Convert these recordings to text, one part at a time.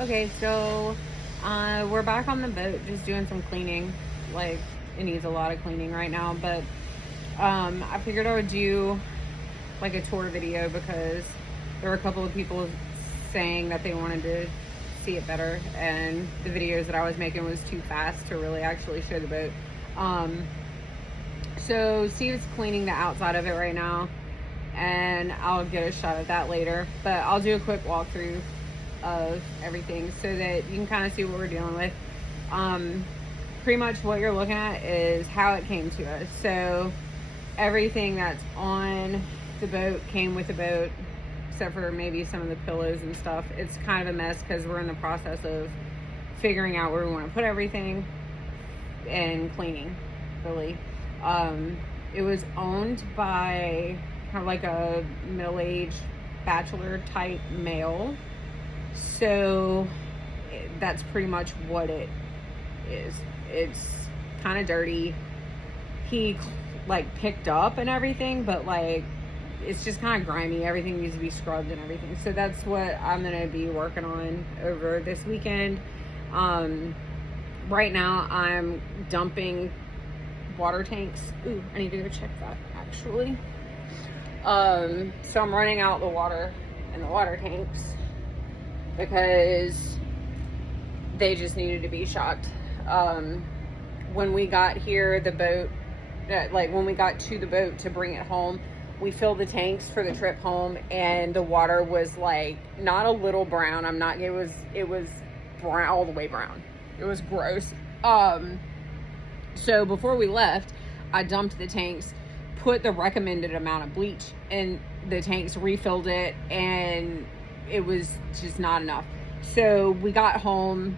Okay, so we're back on the boat just doing some cleaning. Like, it needs a lot of cleaning right now, but I figured I would do like a tour video because there were a couple of people saying that they wanted to see it better, and the videos that I was making was too fast to really actually show the boat. So Steve's cleaning the outside of it right now, and I'll get a shot of that later, but I'll do a quick walkthrough of everything so that you can kind of see what we're dealing with. Pretty much what you're looking at is how it came to us. So everything that's on the boat came with the boat, except for maybe some of the pillows and stuff. It's kind of a mess because we're in the process of figuring out where we want to put everything and cleaning, really. It was owned by kind of like a middle-aged bachelor type male, so that's pretty much what it is. It's kind of dirty. He like picked up and everything, but like it's just kind of grimy. Everything needs to be scrubbed and everything. So that's what I'm gonna be working on over this weekend. Right now I'm dumping water tanks. Ooh, I need to go check that actually. So I'm running out the water in the water tanks because they just needed to be shot. When we got here, the boat, when we got to the boat to bring it home, we filled the tanks for the trip home, and the water was like not a little brown. It was brown, all the way brown. It was gross. So before we left, I dumped the tanks, put the recommended amount of bleach in the tanks, refilled it, and it was just not enough. So we got home.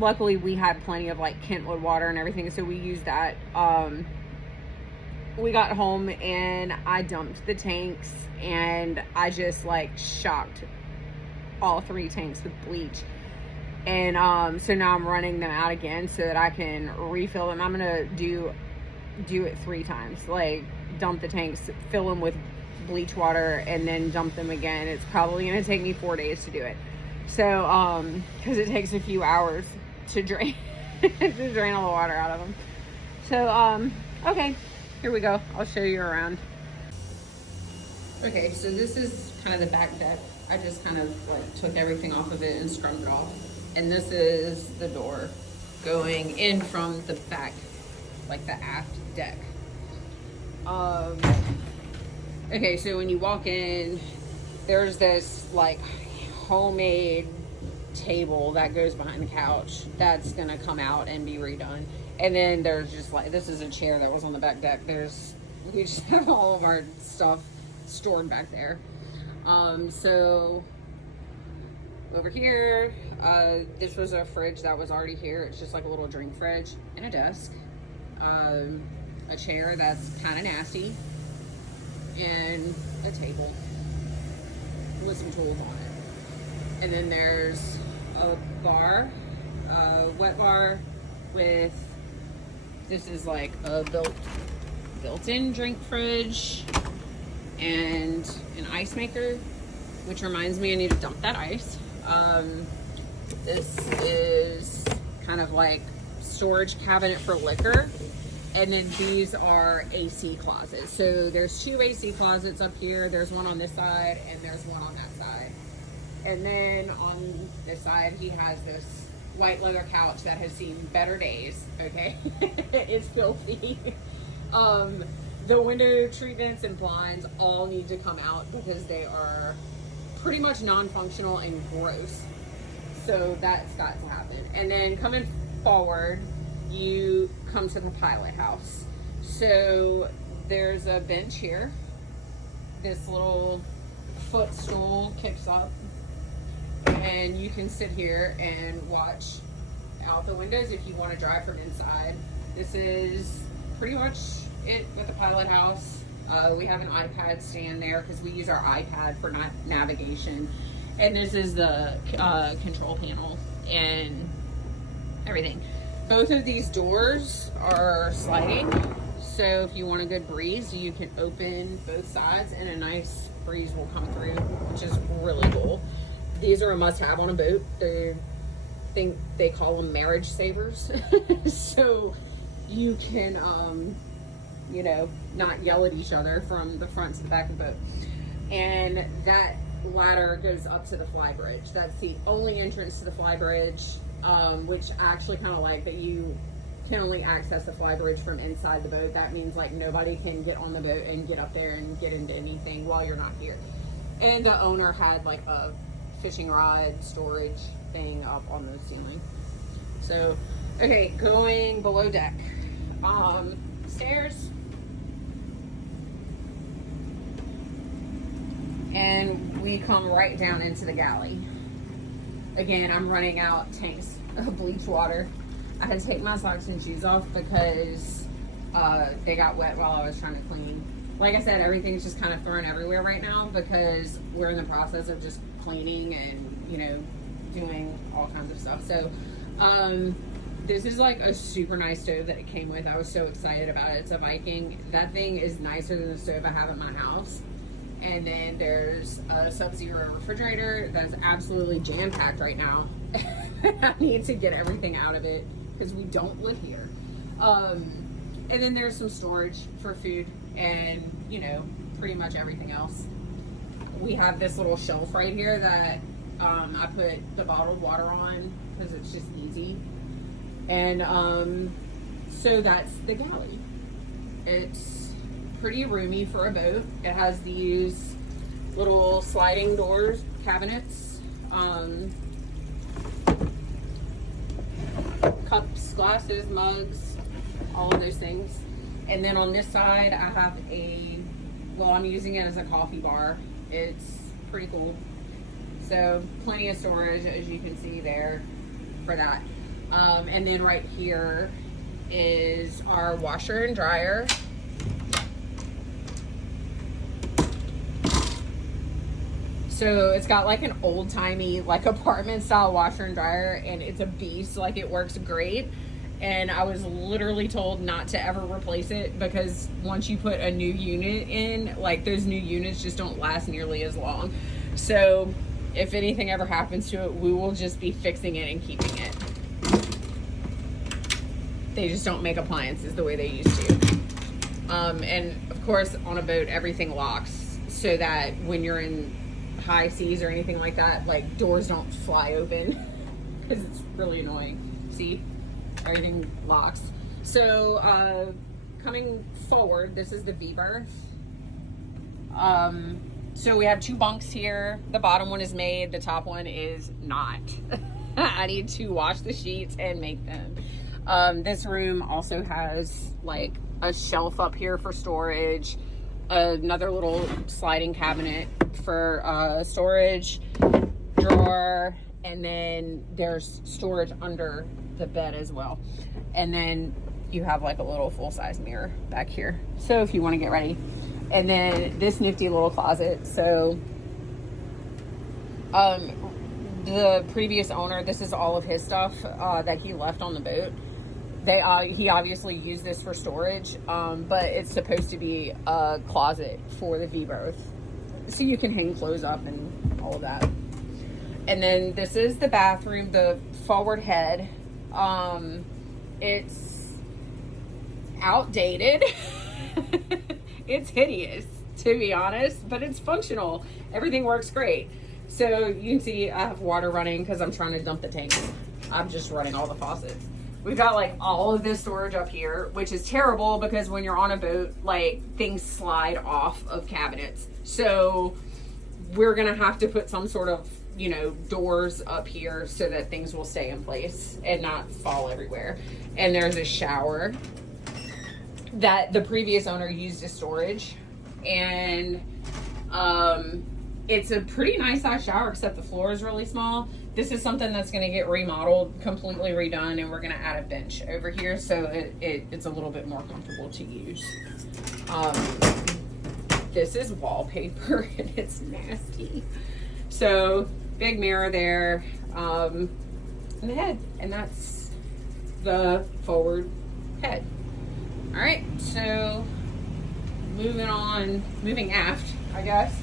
Luckily, we had plenty of like Kentwood water and everything, so we used that. We got home and I dumped the tanks, and I just like shocked all 3 tanks with bleach. And so now I'm running them out again so that I can refill them. I'm gonna do it 3 times, like dump the tanks, fill them with bleach water, and then dump them again. It's probably gonna take me 4 days to do it. So because it takes a few hours to drain to drain all the water out of them. So okay, here we go. I'll show you around. Okay, so this is kind of the back deck. I just kind of like took everything off of it and scrubbed it off. And this is the door going in from the back, like the aft deck. Okay, so when you walk in, there's this like homemade table that goes behind the couch that's gonna come out and be redone. And then there's just like, this is a chair that was on the back deck. We just have all of our stuff stored back there. So over here, this was a fridge that was already here. It's just like a little drink fridge and a desk, a chair that's kind of nasty, and a table with some tools on it. And then there's a bar, a wet bar with, this is like a built-in drink fridge and an ice maker, which reminds me I need to dump that ice. This is kind of like storage cabinet for liquor. And then these are AC closets. So there's 2 AC closets up here. There's one on this side and there's one on that side. And then on this side, he has this white leather couch that has seen better days, okay? It's filthy. The window treatments and blinds all need to come out because they are pretty much non-functional and gross. So that's got to happen. And then coming forward, you come to the pilot house. So there's a bench here. This little footstool kicks up, and you can sit here and watch out the windows if you want to drive from inside. This is pretty much it with the pilot house. We have an iPad stand there because we use our iPad for navigation. And this is the control panel and everything. Both of these doors are sliding, so if you want a good breeze, you can open both sides and a nice breeze will come through, which is really cool. These are a must-have on a boat. They call them marriage savers. So you can, you know, not yell at each other from the front to the back of the boat. And that ladder goes up to the fly bridge. That's the only entrance to the fly bridge, which I actually kind of like, that you can only access the fly bridge from inside the boat. That means like nobody can get on the boat and get up there and get into anything while you're not here. And the owner had like a fishing rod storage thing up on the ceiling. So, okay, going below deck. Stairs. And we come right down into the galley. Again, I'm running out tanks of bleach water. I had to take my socks and shoes off because they got wet while I was trying to clean. Like I said, everything's just kind of thrown everywhere right now because we're in the process of just cleaning and, you know, doing all kinds of stuff. So, this is like a super nice stove that it came with. I was so excited about it. It's a Viking. That thing is nicer than the stove I have at my house. And then there's a Sub-Zero refrigerator that's absolutely jam-packed right now. I need to get everything out of it because we don't live here. And then there's some storage for food and, you know, pretty much everything else. We have this little shelf right here that I put the bottled water on because it's just easy. And so that's the galley. It's pretty roomy for a boat. It has these little sliding doors, cabinets, cups, glasses, mugs, all of those things. And then on this side, I have I'm using it as a coffee bar. It's pretty cool. So plenty of storage, as you can see there, for that. And then right here is our washer and dryer. So it's got like an old-timey like apartment style washer and dryer, and it's a beast. Like, it works great. And I was literally told not to ever replace it because once you put a new unit in, like, those new units just don't last nearly as long. So if anything ever happens to it, we will just be fixing it and keeping it. They just don't make appliances the way they used to. And of course, on a boat, everything locks so that when you're in high seas or anything like that, like, doors don't fly open because it's really annoying. See, everything locks. So coming forward, this is the V-berth. So we have 2 bunks here. The bottom one is made, the top one is not. I need to wash the sheets and make them. This room also has like a shelf up here for storage, another little sliding cabinet for storage, drawer, and then there's storage under the bed as well. And then you have like a little full-size mirror back here, so if you want to get ready. And then this nifty little closet. So the previous owner, this is all of his stuff that he left on the boat. He obviously used this for storage, but it's supposed to be a closet for the V-berth, so you can hang clothes up and all of that. And then this is the bathroom, the forward head. It's outdated. It's hideous, to be honest, but it's functional. Everything works great. So you can see I have water running because I'm trying to dump the tanks. I'm just running all the faucets. We've got like all of this storage up here, which is terrible because when you're on a boat, like, things slide off of cabinets. So we're gonna have to put some sort of, you know, doors up here so that things will stay in place and not fall everywhere. And there's a shower that the previous owner used as storage, and it's a pretty nice size shower, except the floor is really small. This is something that's going to get remodeled, completely redone, and we're going to add a bench over here so it's a little bit more comfortable to use. This is wallpaper and it's nasty. So big mirror there, and the head, and that's the forward head. All right, so moving aft, I guess.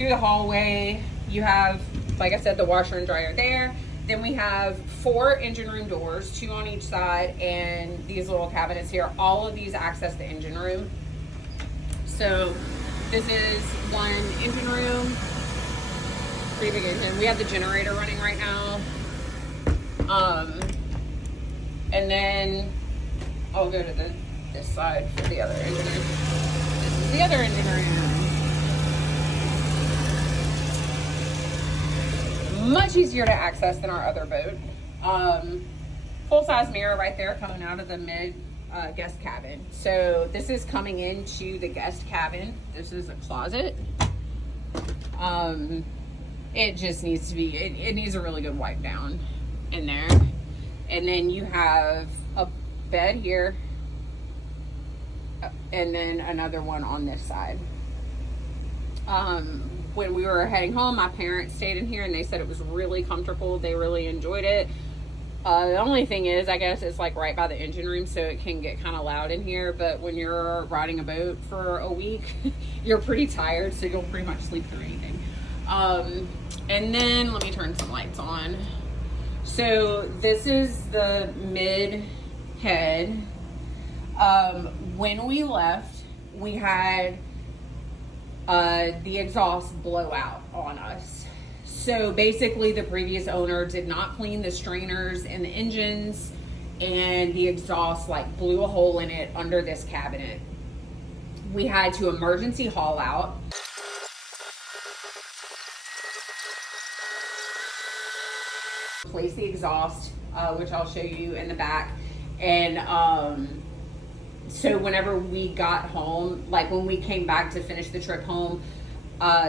through the hallway, you have, like I said, the washer and dryer there. Then we have 4 engine room doors, 2 on each side, and these little cabinets here. All of these access the engine room. So this is one engine room, pretty big engine. We have the generator running right now. And then I'll go to this side for the other engine room. This is the other engine room. Much easier to access than our other boat. Full-size mirror right there coming out of the mid guest cabin. So this is coming into the guest cabin. This is a closet. It just needs to be, it needs a really good wipe down in there. And then you have a bed here, and then another one on this side. When we were heading home, my parents stayed in here and they said it was really comfortable. They really enjoyed it. The only thing is, I guess it's like right by the engine room, so it can get kind of loud in here. But when you're riding a boat for a week, you're pretty tired, so you'll pretty much sleep through anything. And then let me turn some lights on. So this is the mid head. When we left, we had the exhaust blow out on us. So basically the previous owner did not clean the strainers and the engines, and the exhaust like blew a hole in it under this cabinet. We had to emergency haul out. Replace the exhaust, which I'll show you in the back. And so whenever we got home, like when we came back to finish the trip home,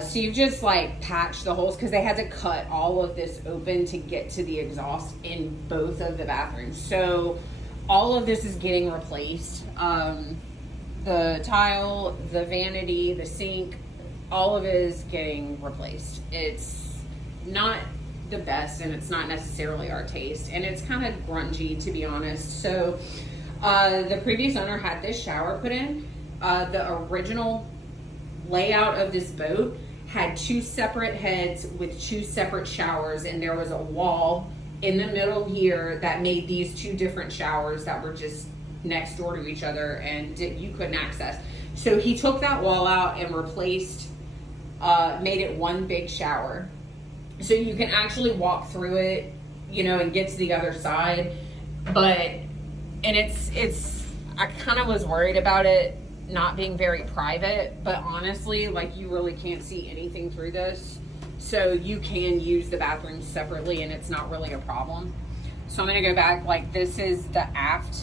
Steve just like patched the holes because they had to cut all of this open to get to the exhaust in both of the bathrooms. So all of this is getting replaced. The tile, the vanity, the sink, all of it is getting replaced. It's not the best, and it's not necessarily our taste, and it's kind of grungy, to be honest. So the previous owner had this shower put in. The original layout of this boat had 2 separate heads with 2 separate showers, and there was a wall in the middle here that made these 2 different showers that were just next door to each other, and you couldn't access. So he took that wall out and replaced, made it one big shower. So you can actually walk through it, you know, and get to the other side. But, and it's, I kind of was worried about it not being very private, but honestly, like, you really can't see anything through this. So you can use the bathrooms separately and it's not really a problem. So I'm gonna go back, like, this is the aft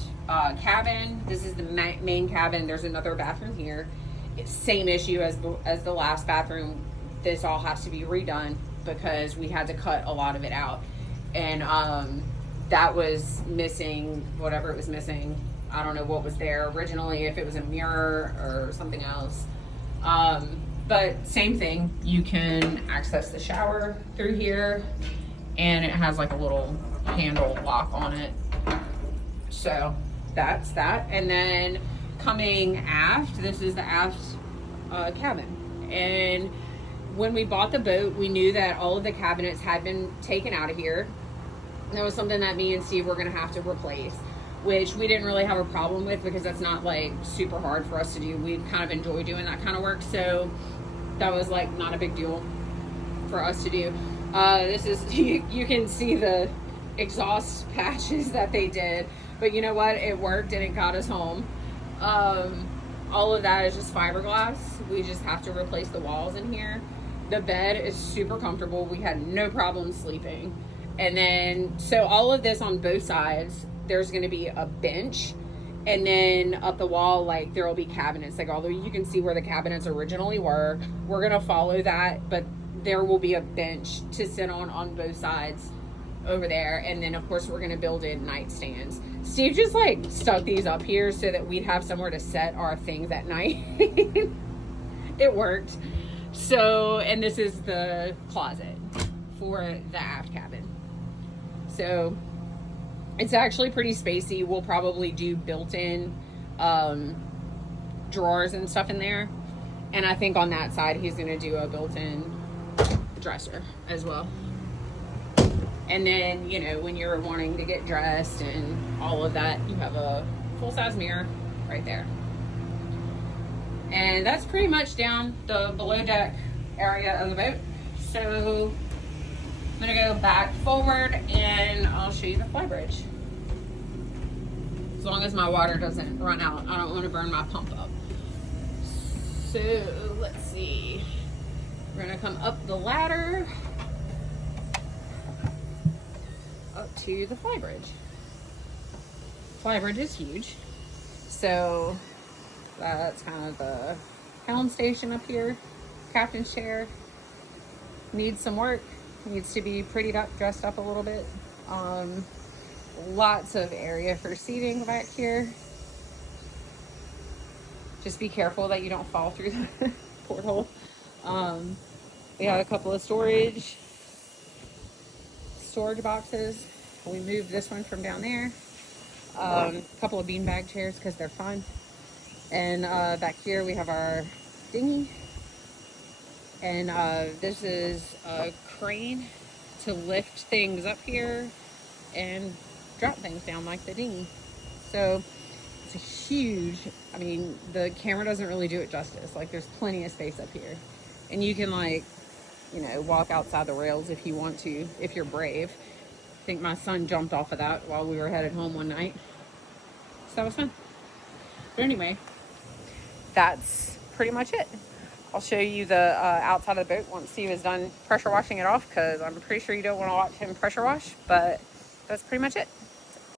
cabin. This is the main cabin. There's another bathroom here. It's same issue as the last bathroom. This all has to be redone because we had to cut a lot of it out. And that was missing, whatever it was missing. I don't know what was there originally, if it was a mirror or something else. But same thing, you can access the shower through here, and it has like a little handle lock on it. So that's that. And then coming aft, this is the aft cabin. And when we bought the boat, we knew that all of the cabinets had been taken out of here. That was something that me and Steve were gonna have to replace, which we didn't really have a problem with because that's not like super hard for us to do. We kind of enjoy doing that kind of work. So that was like not a big deal for us to do. This is, you can see the exhaust patches that they did, but you know what? It worked and it got us home. All of that is just fiberglass. We just have to replace the walls in here. The bed is super comfortable. We had no problem sleeping. And then, so all of this on both sides, there's going to be a bench, and then up the wall, like, there will be cabinets. Like, although you can see where the cabinets originally were, we're going to follow that, but there will be a bench to sit on both sides over there. And then of course we're going to build in nightstands. Steve just like stuck these up here so that we'd have somewhere to set our things at night. It worked. So, and this is the closet for the aft cabin. So it's actually pretty spacey. We'll probably do built-in drawers and stuff in there. And I think on that side, he's going to do a built-in dresser as well. And then, you know, when you're wanting to get dressed and all of that, you have a full-size mirror right there. And that's pretty much down the below deck area of the boat. So I'm gonna go back forward and I'll show you the flybridge. As long as my water doesn't run out, I don't want to burn my pump up. So let's see. We're gonna come up the ladder up to the flybridge. Flybridge is huge. So that's kind of the helm station up here. Captain's chair needs some work. Needs to be prettied up, dressed up a little bit. Lots of area for seating back here. Just be careful that you don't fall through the porthole. We have a couple of storage boxes. We moved this one from down there. A couple of beanbag chairs because they're fun. And back here we have our dinghy. And this is a crane to lift things up here and drop things down like the dinghy. So it's a huge, I mean, the camera doesn't really do it justice. Like, there's plenty of space up here. And you can, like, you know, walk outside the rails if you want to, if you're brave. I think my son jumped off of that while we were headed home one night. So that was fun. But anyway, that's pretty much it. I'll show you the outside of the boat once Steve is done pressure washing it off, because I'm pretty sure you don't want to watch him pressure wash, but that's pretty much it.